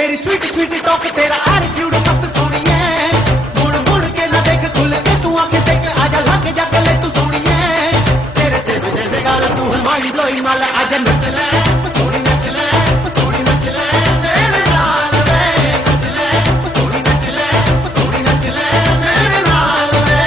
तेरी sweet sweet talk तेरा attitude मस्त सोनिए मुड़ मुड़ के ना देख खुल के तू आंखें सेक आजा लाके जा गले तू सोनिए तेरे से जैसे गाल तू है माइंड ब्लोइंग वाला आजा नच ले सोनी नच ले सोनी नच ले मेरे नाल वे नच ले सोनी नच ले सोनी नच ले मेरे नाल वे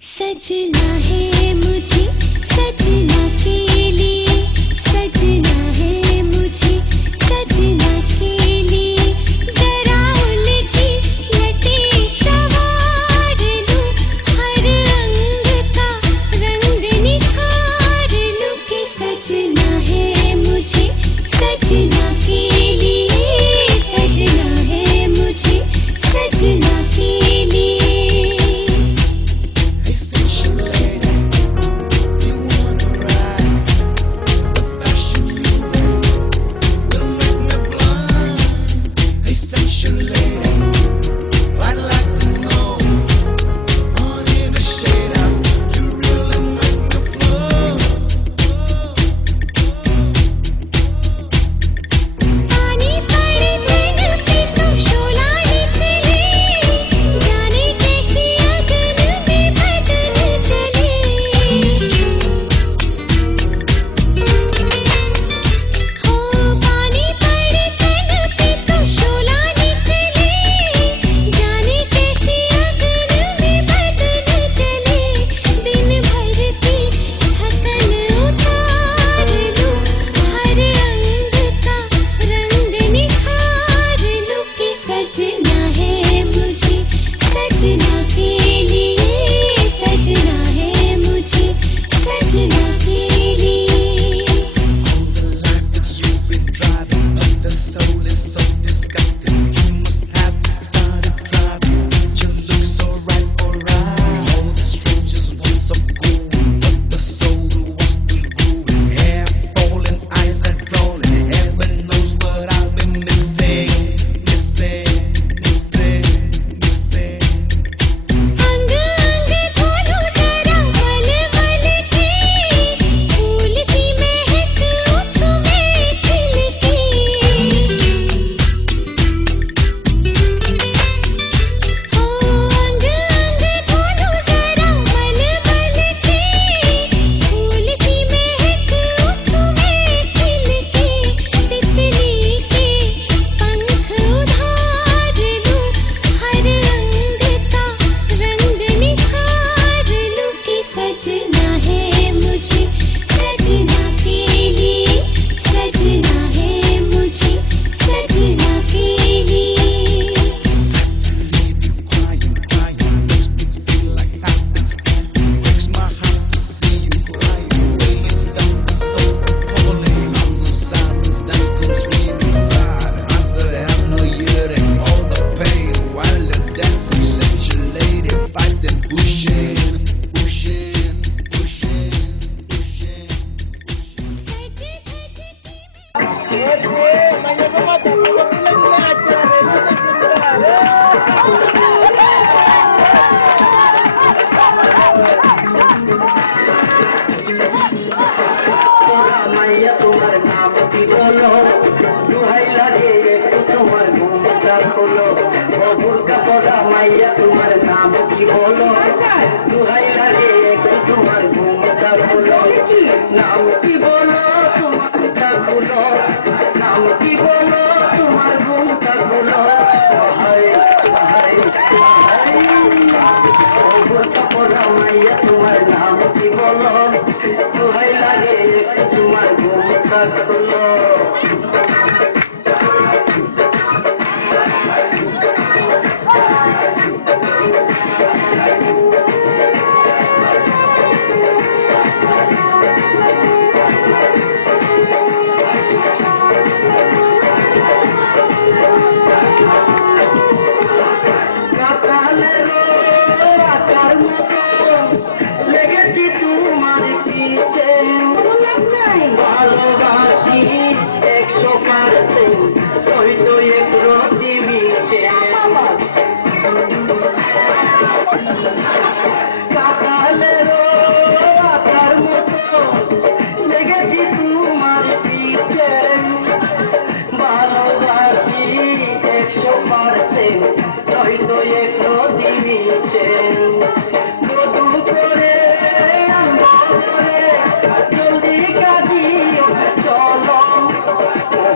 सजना है मुझे सजना के लिए सजना है मुझे सजना के लिए जरा उलझी लटे सवार लूं हर रंग का रंग निखार लूं के सजना है मुझे सजना के लिए सजना है मुझे सजना के लिए मैया तुम्हार नाम की बोलो दुहाई लगे तुम्हार घूमता बोलो नाम की बोलो तुम्हार बोलो नाम की बोलो तुम्हार घूमता बोलो হলো ভালোবাসি 100% হয়তো এক রতি মিছে কাকালেরও আকার মতো লেগেছি তোমার পিছে ভালোবাসি 100% হয়তো এক রতি মিছে বধু করে জলদি কাটিও চলো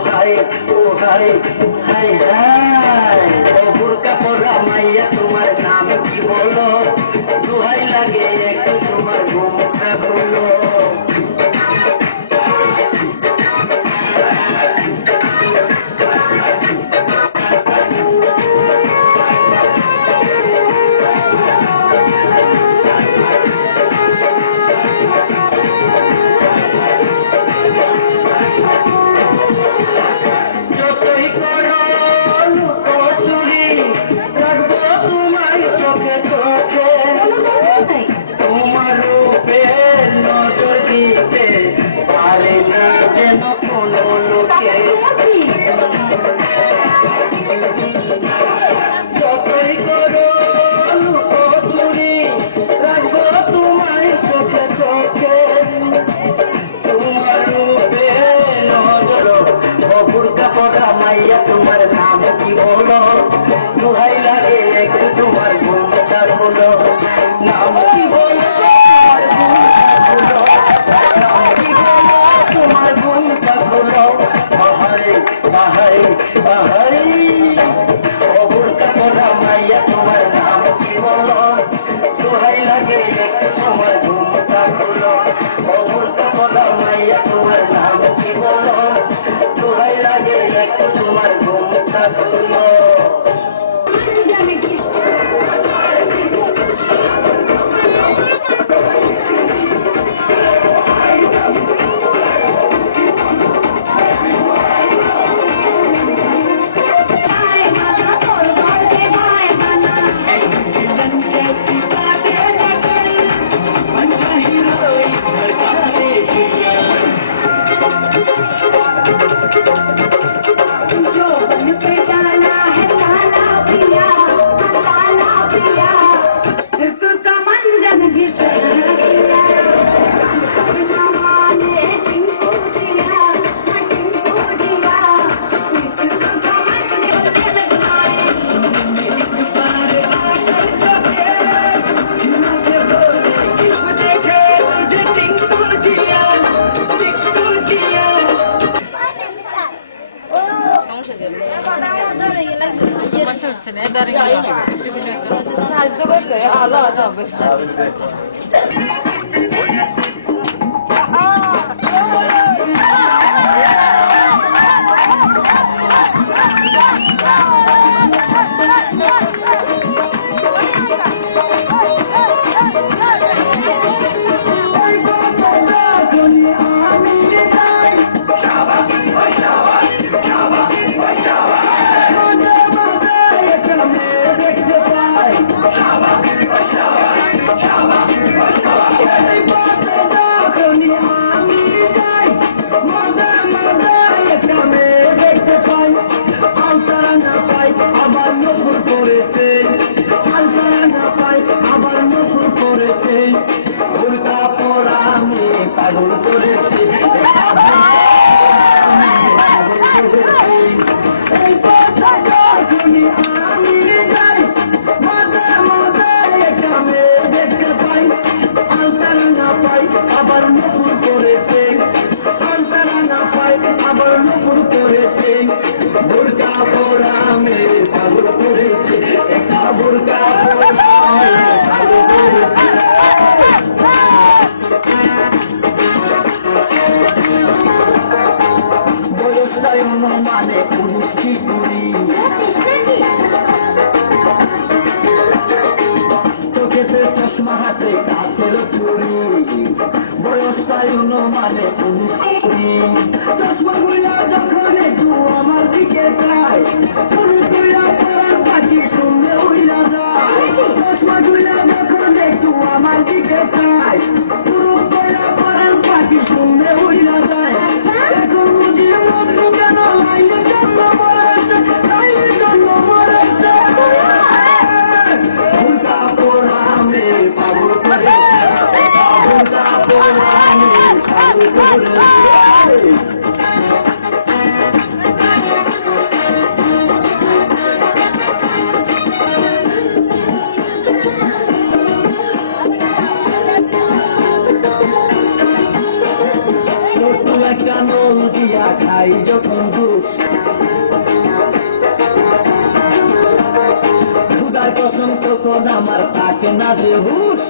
হাই হাই হাই বুরকা পরা মাইয়া তোমার নাম কি বলো দোহাই লাগে একটু তোমার ঘুমটা বলো যতই করো লুকোচুরি রাখবো তোমায় চোখে চোখে তোমার রূপে নজর বুরকা পড়া মাইয়া তোমার নাম কি বলো দোহাই লাগে একটু তোমার ঘুমটা বলো নাম কি বলো তোমার ঘুমটা বলো বাহারে বাহারে বাহারে বুরকা পড়া মাইয়া তোমার নাম কি বলো দোহাই লাগে একটু তোমার ঘুমটা বলো বুরকা পড়া মাইয়া তোমার নাম কি বলো দোহাই লাগে একটু তোমার ঘুমটা বলো Thank you. মানে পুলিশ কি করি চোখেতে চশমা হাতে কাছের চুরি বয়সটাই মানে পুলিশ কি করি চশমা গুলা যখন একটু আমার দিকে যায় পুরুষ গুলা পড়ার পাখি শুনলে উইলা যায় চশমা গুলা যখন একটু আমার দিকে যায় পুরুষ গুলা পড়ার পাখি শুনলে উইলা যায় এখন বুঝি মধু কেন লাইনে জন্য মরেছে লাইনে জন্য মরেছে উল্টা পোড়ামে পাগল করেছে উল্টা পোড়ামে পাগল করেছে একটা নল দিয়া খাই যখন দুষ খুদার কসম তখন আমার তাকে না যে হুশ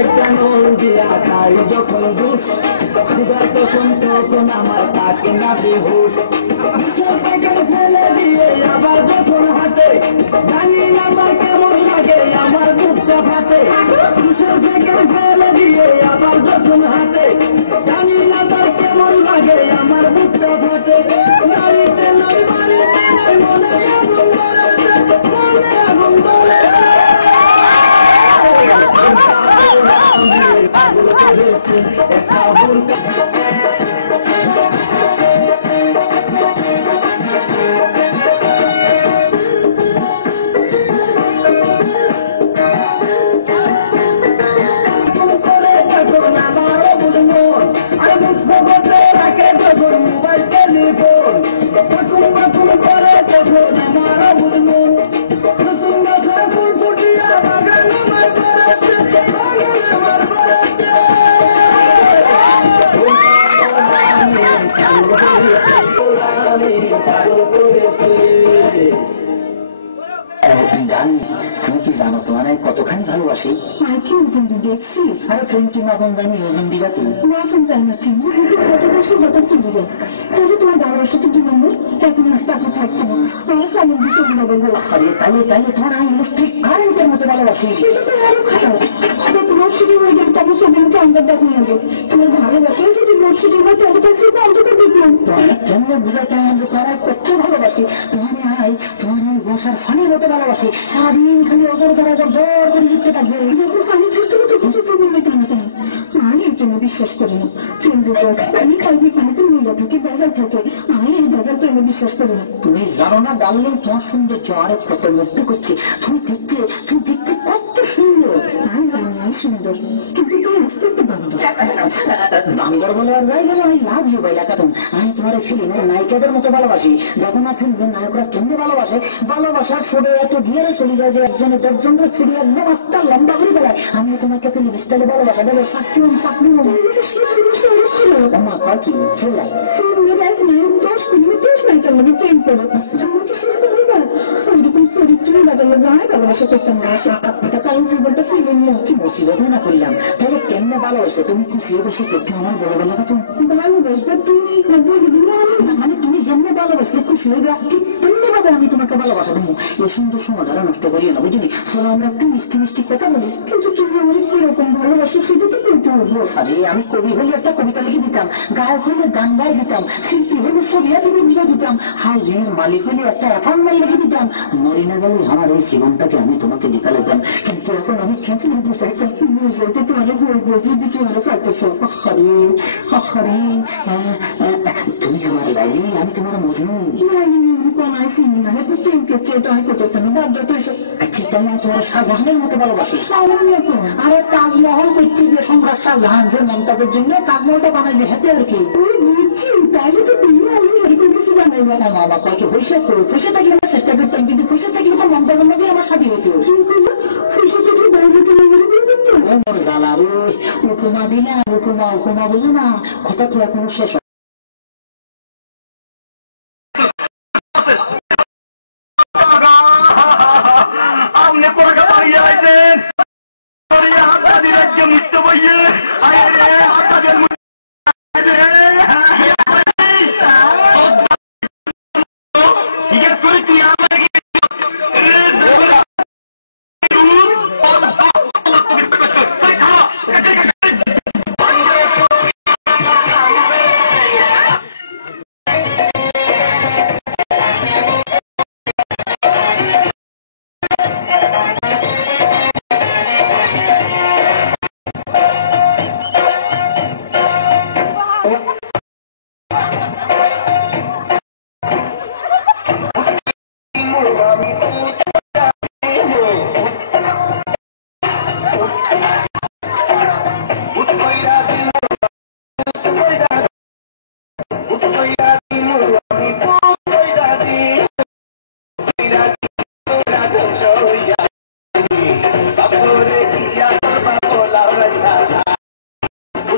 একটা নল দিয়া খাই যখন দুষ খুদার কসম তখন আমার তাকে না যে হুশ ফেলে দিয়ে আবার যখন হাঁটে জানি আমার কেমন লাগে আমার বুকটা ফাটে ফেলে দিয়ে আবার যখন হাঁটে জানি আমার কেমন লাগে আমার বুকটা ফাটে বাড়িতে নয় বাড়িতে নয় মনে আগুন ধরেছে মনে আগুন ধরেছে একটা ভুল মোবাইল টেলিফোন করে তখন আমার বুঝলো নতুন বছর ফুল ফুটিয়া বাগান আমার করেছে আমার করেছে জানি তুমি কি জানো তোমার কতখানি ভালোবাসি মাইকে ওজন দেখছি আরে ফ্রেন্ড এখন জানি ওজন দিবা তুমি ওজন জানি না ঠিক ভালোবাসি যত চলে যায় তাহলে তোমার ভালোবাসা তো 2 নম্বর এখন রাস্তা থাকছে না আমার সামনে দিতে বলবো আরে তাই তোমার আমি ইলেকট্রিক কারেন্টের মতো ভালোবাসি সেটা তো আরো খারাপ আবার তোমার শুরু হয়ে গেলে তখন সেদিনকে আমরা দেখুন আগে তোমার ভালোবাসা যদি মোট শুরু হয় তাহলে তো সেটা অন্তত দেখলাম তোমার কেমন বুঝাতে আমাদের তারা কত ভালোবাসি তোমার বসার ফানির মতো ভালোবাসি সারাদিন খালি অজর দ্বারা জোর করে দিতে থাকবে আমি ছুটতে মতো কিছু প্রবলেম মেটানো আমি এই জন্য বিশ্বাস করি না আমি কাজে এখানে তো মেয়েরা থাকে বাজার থাকে আমি এই বাজার প্রেমে বিশ্বাস করি না তুমি জানো না ডার্লিং তোমার সৌন্দর্য আরেক কত মুগ্ধ করছে তুমি দেখতে কত সুন্দর আমি জানি না সুন্দর কিন্তু তুমি আসতে তো বান্ধব বান্দর বলে আর যাই গেলে আমি লাভ ইউ ভাই দেখাতাম আমি তোমার ফিল্মের নায়িকাদের মতো ভালোবাসি দেখো না ফিল্মের নায়করা কেমনি ভালোবাসার ছবি এত গিয়ারে চলে যায় যে একজনে 10 জনের ছবি একদম আস্তা লম্বা করে বেড়ায় আমি তোমাকে ফিল্ম স্টাইলে ভালোবাসা বলে সাক্ষী আমার কি চলে ওইরকম চরিত্র লাগালে যায় ভালোবাসা করতাম না এটা কারণ বলতে ফিল্ম কি মুসিবত না করলাম তাহলে কেমনে ভালোবাসে তুমি কি ফিরে বসে করতে আমার বড় বলে কথা ভালোবাসবে তুমি মানে তুমি যেমনি ভালোবাসলে খুশি হয়ে ঠিক তেমনি ভাবে আমি তোমাকে ভালোবাসা দেবো এই সুন্দর সময়টা নষ্ট করিয়ে না বুঝলি চলো আমরা একটু মিষ্টি কথা বলি কিন্তু তুমি আমার কিরকম ভালোবাসো সেটা তো বলতে হবে আরে আমি কবি হলে একটা কবিতা লিখে দিতাম গায়ক হলে গান গায়ে দিতাম শিল্পী হলে ছবি তুমি বুঝে দিতাম হাউজিং মালিক হলে একটা অ্যাপয়েন্টমেন্ট লিখে দিতাম মরি না গেলে আমার এই জীবনটাকে আমি তোমাকে লিখে দিতাম কিন্তু এখন আমি খেতে বুঝতে চাইতাম বুঝতে তোমার যদি তোমার কাটতেছো তুমি আমার লাইলি আমি তোমার মজনু কোনায় চিনি না হয়তো প্রেমকে কেটে হয় করতে না দাদা তো ঠিক তাই না তোমার শাহজাহানের মতো ভালোবাসি আরে তাজমহল করছি যে সম্রাট শাহজাহান যে মমতাজের জন্য তাজমহলটা বানাইলে হাতে আর কি তাইলে তো তুমি আমি এরকম কিছু বানাই না বাবা কয়েকে পয়সা করো পয়সা থাকলে আমার চেষ্টা করতাম কিন্তু পয়সা থাকলে তো মমতাজের মধ্যে আমার সাথে হতো উপমা দিলা উপমা বুঝো না কথা তো এখন শেষ আপনি পরে পাইয়ে আইছেন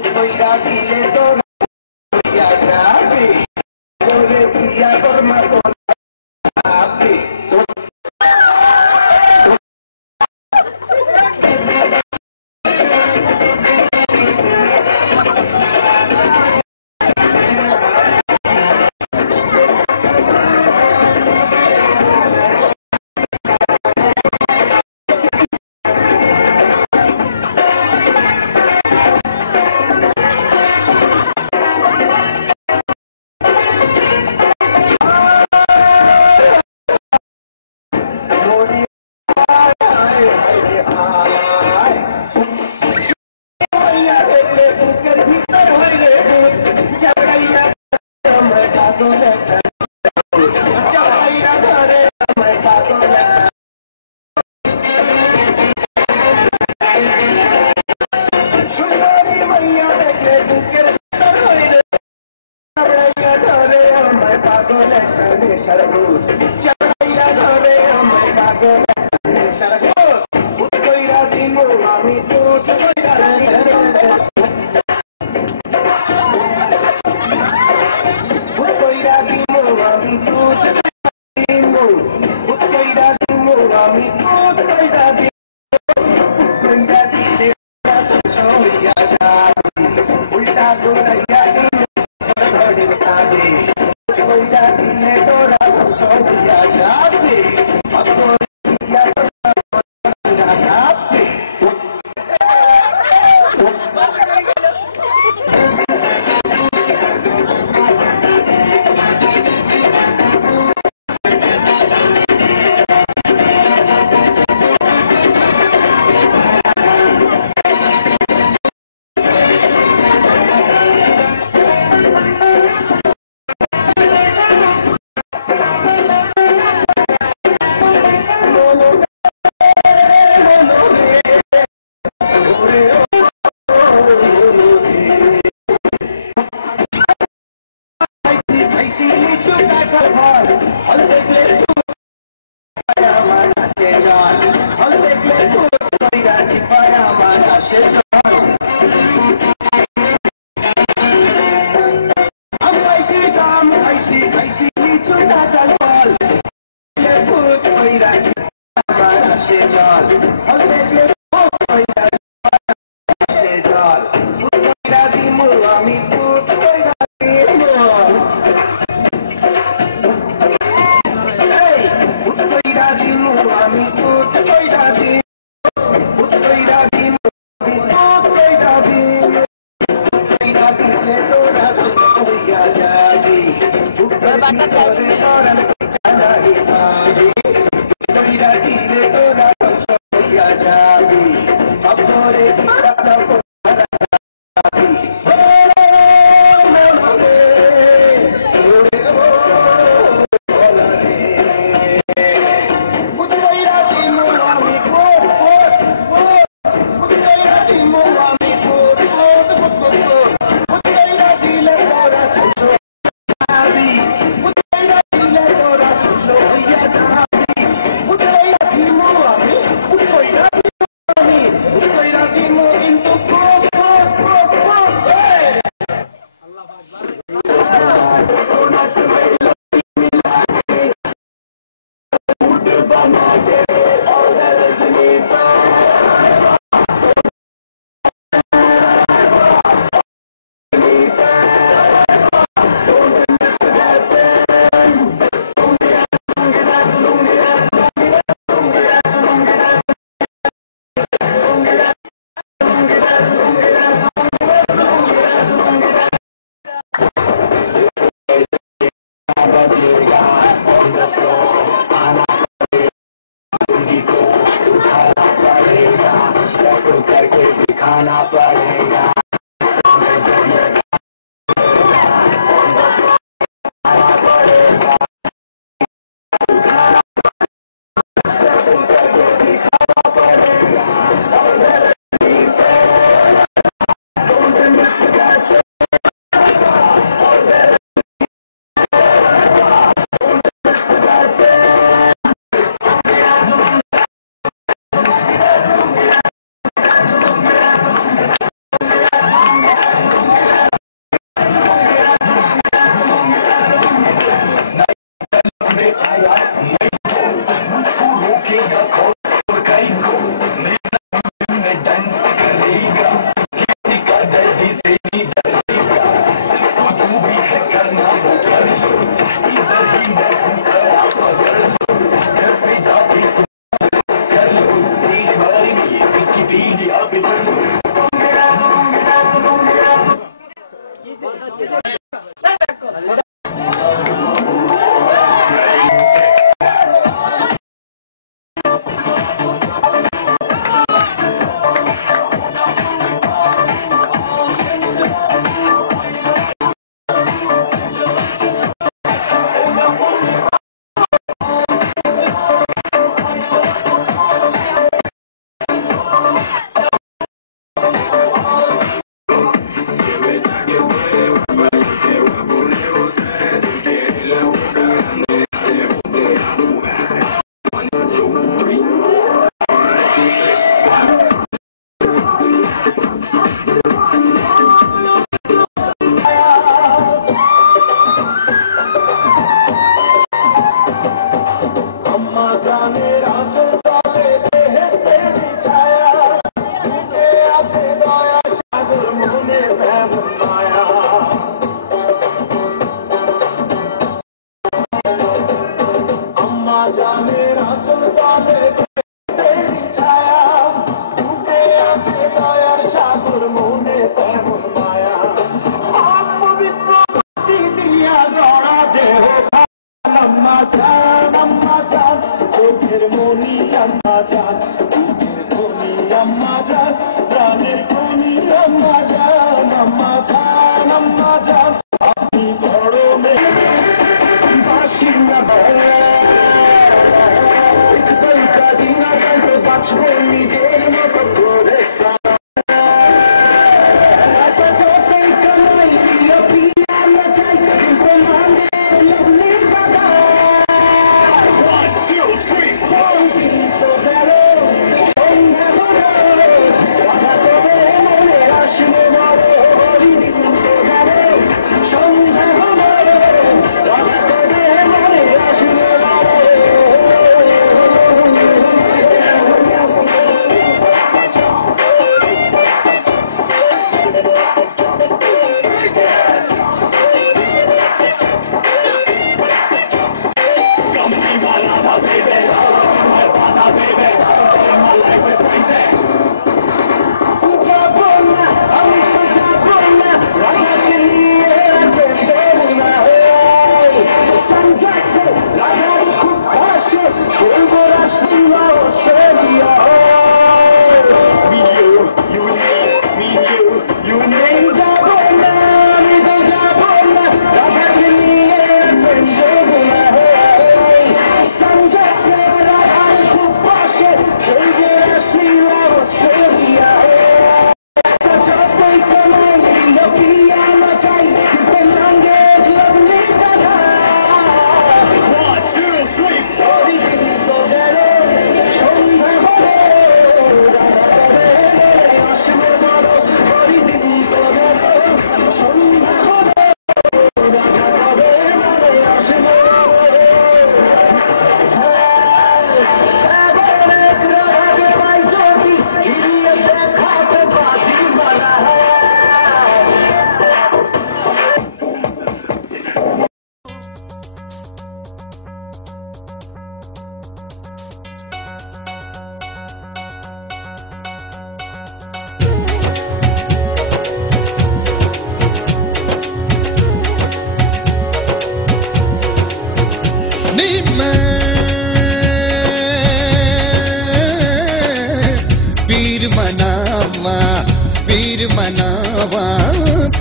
কইরা দিলে তোর হইয়া যাবে তোরে দিয়া তোর মা তোর আপনি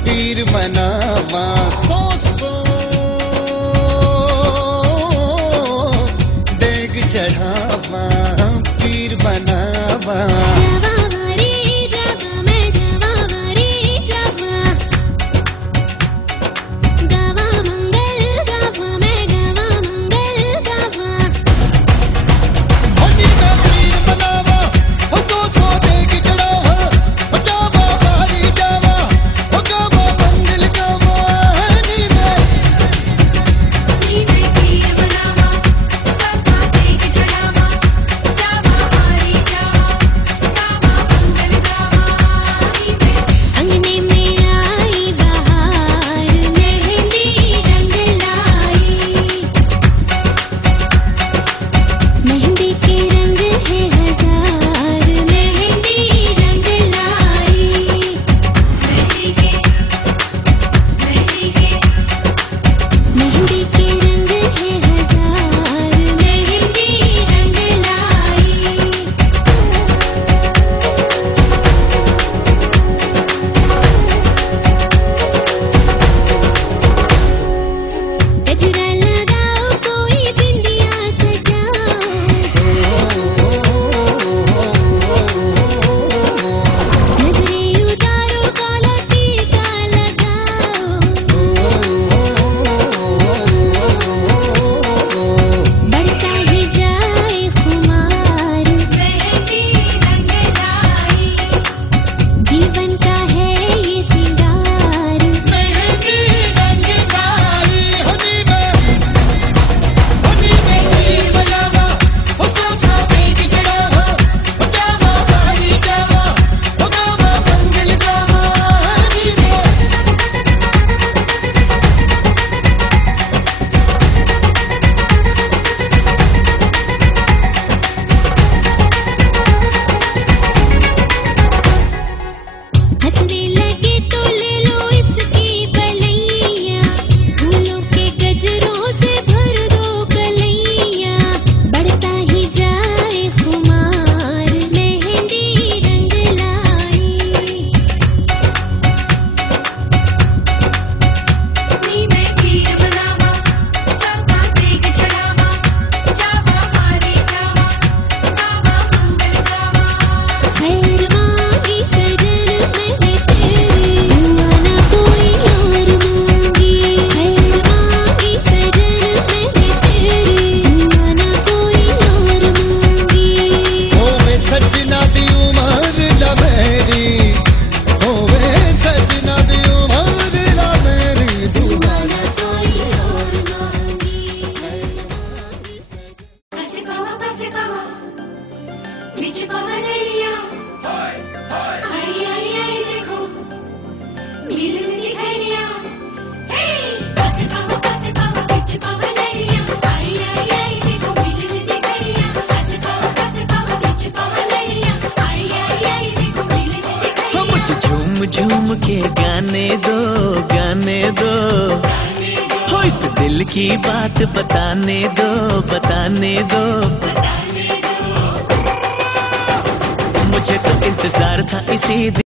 पीर मनावा देग चढ़ावा पीर बनावा मिलन दी घड़ियां हे पासे पावा पीछे पावा लड़ियां आई आई आई देखो मिलन दी घड़ियां पासे पावा पीछे पावा लड़ियां आई आई आई देखो मिलन दी घड़ियां मुझे झूम झूम के गाने दो हो इस दिल की बात बताने दो मुझे तो इंतजार था इसी